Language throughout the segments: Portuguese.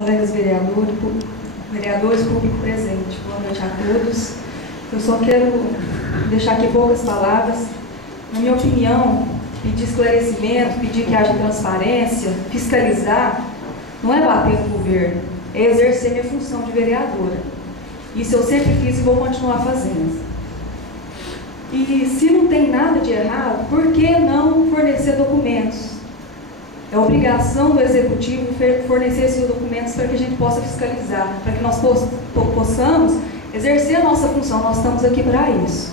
Colegas vereadores, público presente, boa noite a todos. Eu só quero deixar aqui poucas palavras. Na minha opinião, pedir esclarecimento, pedir que haja transparência, fiscalizar, não é bater no governo, é exercer minha função de vereadora. Isso eu sempre fiz e vou continuar fazendo. E se não tem nada de errado, por que não fornecer documentos? É obrigação do Executivo fornecer esses documentos para que a gente possa fiscalizar, para que nós possamos exercer a nossa função. Nós estamos aqui para isso.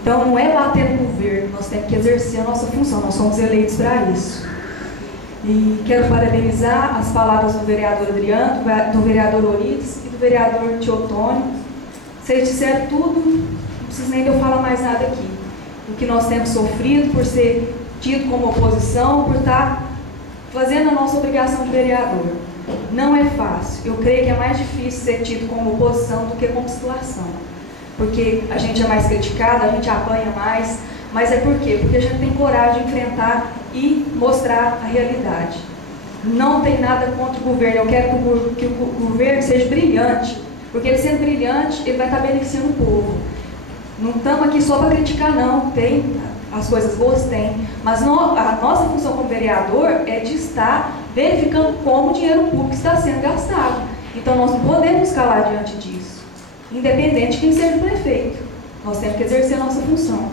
Então, não é bater no governo, nós temos que exercer a nossa função, nós somos eleitos para isso. E quero parabenizar as palavras do vereador Adriano, do vereador Orides e do vereador Teotônio. Vocês disseram tudo, não precisa nem eu falar mais nada aqui. O que nós temos sofrido por ser tido como oposição, por estar fazendo a nossa obrigação de vereador. Não é fácil. Eu creio que é mais difícil ser tido como oposição do que como situação. Porque a gente é mais criticado, a gente apanha mais. Mas é por quê? Porque a gente tem coragem de enfrentar e mostrar a realidade. Não tem nada contra o governo. Eu quero que o governo seja brilhante. Porque ele sendo brilhante, ele vai estar beneficiando o povo. Não estamos aqui só para criticar, não. Tem as coisas boas, tem. Mas a nossa função como vereador é de estar verificando como o dinheiro público está sendo gastado. Então, nós não podemos calar diante disso. Independente de quem seja o prefeito. Nós temos que exercer a nossa função.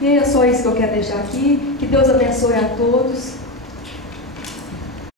E é só isso que eu quero deixar aqui. Que Deus abençoe a todos.